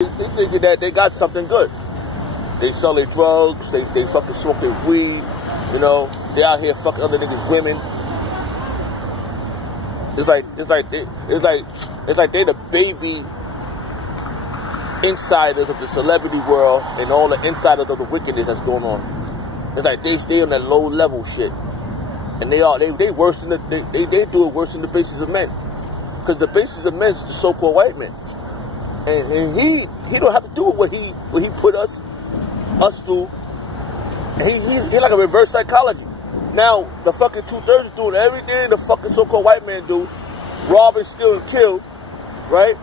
They thinking that they got something good. They sell their drugs, they fucking smoke their weed, you know, they out here fucking other niggas' women. It's like they the baby insiders of the celebrity world and all the insiders of the wickedness that's going on. It's like they stay on that low level shit. And they worse than they do it worse than the basis of men. Because the basis of men is the so-called white men. And he don't have to do what he put us through. He like a reverse psychology. Now the fucking 2/3 is doing everything the fucking so-called white man do, rob and steal and kill, right?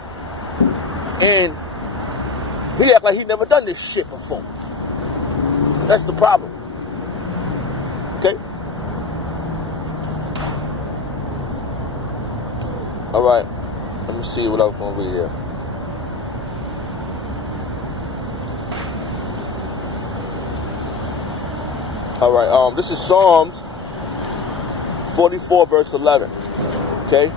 And he act like he never done this shit before. That's the problem. Okay? Alright. Let me see what else going to read here. Alright, this is Psalms 44 verse 11. Okay?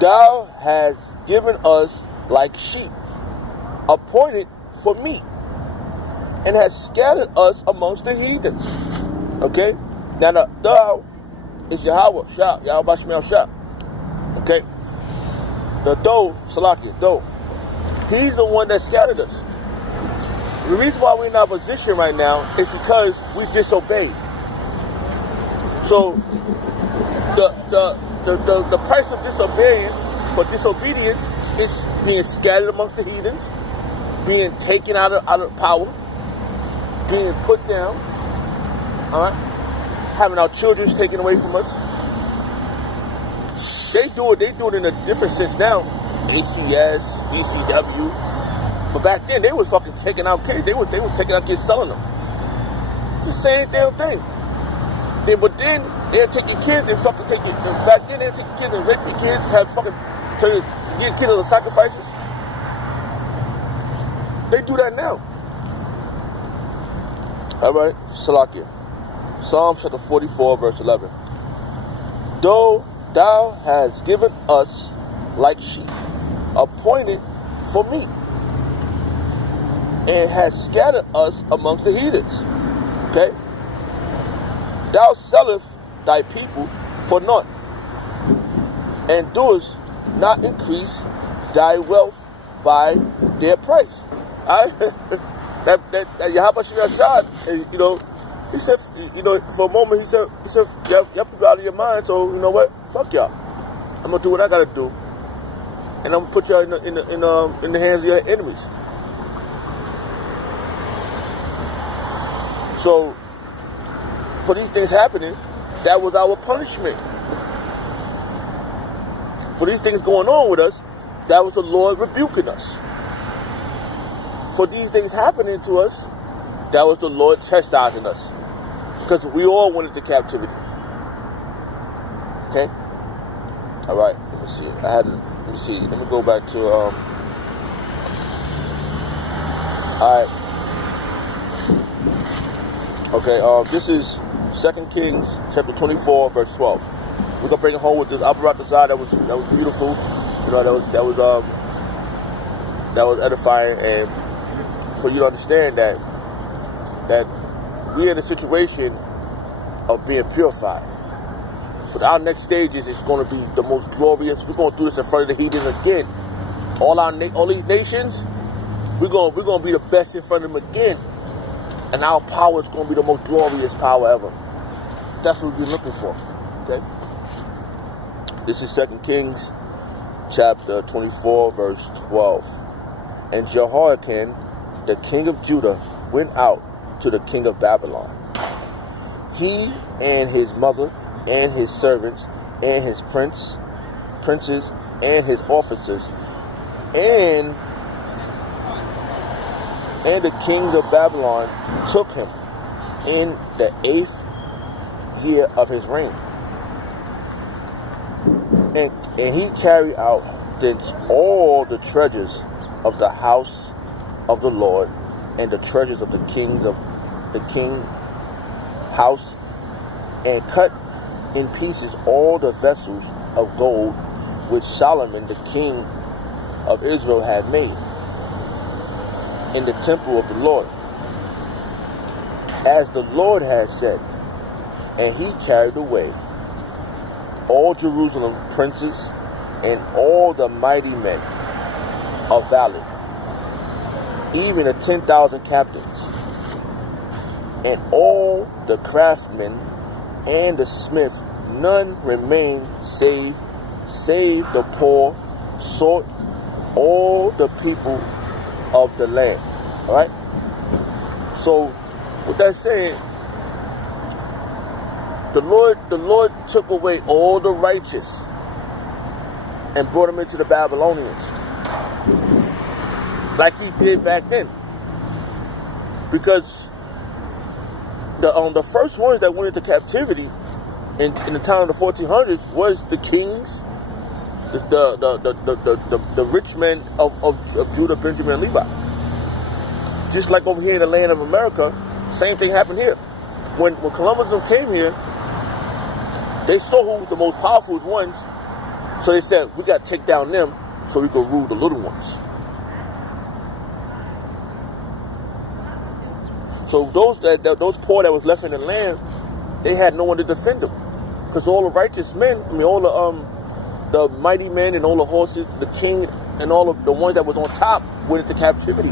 Thou hast given us like sheep, appointed for meat, and hast scattered us amongst the heathens. Okay? Now the thou is Yahweh, Shah, Yahweh Shemel Shah. Okay? The though, Salakia, though. He's the one that scattered us. The reason why we're in our position right now is because we disobeyed. So the price of disobeying for disobedience is being scattered amongst the heathens, being taken out of power, being put down, all right, having our children taken away from us. They do it in a different sense now. ACS, BCW. But back then, they was fucking taking out kids. They were taking out kids, selling them. The same damn thing. But then they're taking kids and fucking taking. Back then, they're taking kids and raping kids, had fucking get kids as sacrifices. They do that now. All right, Salakia. Psalm chapter 44, verse 11. Though thou hast given us like sheep, appointed for meat, and has scattered us amongst the heathens. Okay? Thou sellest thy people for naught, and doest not increase thy wealth by their price. that Yahweh Shemel, you know, he said, you know, for a moment he said, y'all people out of your mind, so you know what? Fuck y'all. I'm gonna do what I gotta do, and I'm gonna put y'all in the hands of your enemies. So, for these things happening, that was our punishment. For these things going on with us, that was the Lord rebuking us. For these things happening to us, that was the Lord chastising us. Because we all went into captivity. Okay? Alright, let me see. Let me go back to, alright. Okay, this is 2 Kings chapter 24, verse 12. We're gonna bring it home with this Abarat Azad that was beautiful. You know, that was edifying, and for you to understand that we're in a situation of being purified. So our next stages is going to be the most glorious. We're going to do this in front of the heathens again. All these nations, we're going to be the best in front of them again. And our power is going to be the most glorious power ever. That's what we're looking for. Okay? This is 2 Kings chapter 24, verse 12. And Jehoiakim, the king of Judah, went out to the king of Babylon. He and his mother and his servants and his princes and his officers and the kings of Babylon took him in the 8th year of his reign. And he carried out thence all the treasures of the house of the Lord and the treasures of the king house, and cut in pieces all the vessels of gold which Solomon the king of Israel had made in the temple of the Lord, as the Lord had said, and he carried away all Jerusalem princes and all the mighty men of valor, even the 10,000 captains, and all the craftsmen and the smith. None remained save the poor, sought all the people of the land. All right. So, with that saying, the Lord took away all the righteous and brought them into the Babylonians, like he did back then. Because the first ones that went into captivity in the time of the 1400s was the kings, the rich men of Judah, Benjamin, and Levi. Just like over here in the land of America, same thing happened here. When Columbus came here, they saw who the most powerful ones, so they said, we got to take down them so we can rule the little ones. So those poor that was left in the land, they had no one to defend them, because all the righteous men, all the mighty men and all the horses, the king and all of the ones that was on top went into captivity.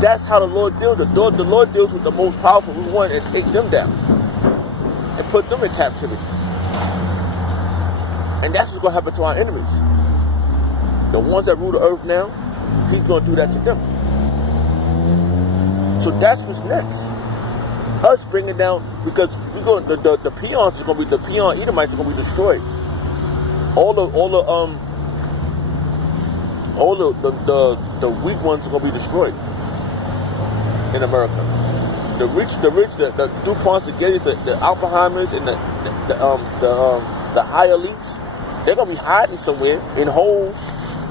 That's how the Lord deals with it. The Lord deals with the most powerful one and take them down and put them in captivity. And that's what's going to happen to our enemies. The ones that rule the earth now, he's going to do that to them. So that's what's next. Us bringing down, because we're going, the peons is going to be, the peon Edomites are going to be destroyed. All the weak ones are going to be destroyed in America. The rich, the DuPonts, the Gettys, the Oppenheimers, and the high elites, they're gonna be hiding somewhere in holes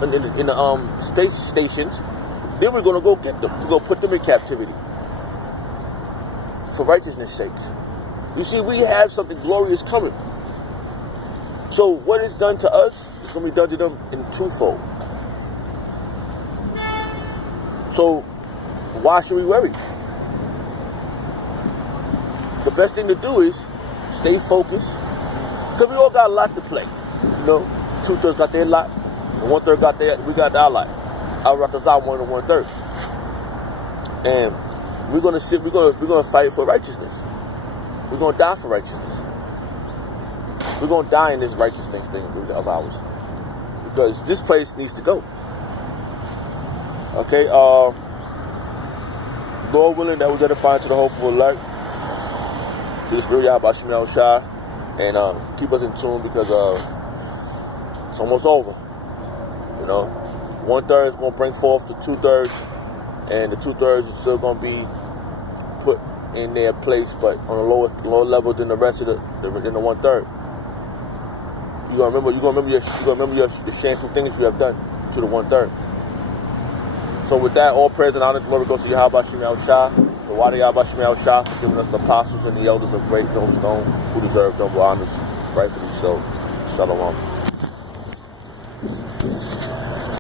in the space stations. Then we're gonna go get them. We're gonna put them in captivity for righteousness' sakes. You see, we have something glorious coming. So what is done to us is gonna be done to them in twofold. So why should we worry? The best thing to do is stay focused, because we all got a lot to play. 2/3 got their lot, and 1/3 got we got our lot. Our lot is our 1 and 1/3, and we're gonna fight for righteousness. We're gonna die for righteousness. We're gonna die in this righteous thing of ours, because this place needs to go. Okay, Lord willing, that was edifying to the hopeful elect. To the Spirit Yahweh Shemel Shai, and keep us in tune, because it's almost over. 1/3 is going to bring forth the 2/3, and the 2/3 is still going to be put in their place, but on a lower level than the rest of the 1/3. You're gonna remember the shameful things you have done to the 1/3. So with that, all praise and honor, glory goes to Yahweh Shemel Shai. The Wadi Yahweh Shemel Shai for giving us the apostles and the elders of great no stone who deserve double honors, rightfully so. Shalom.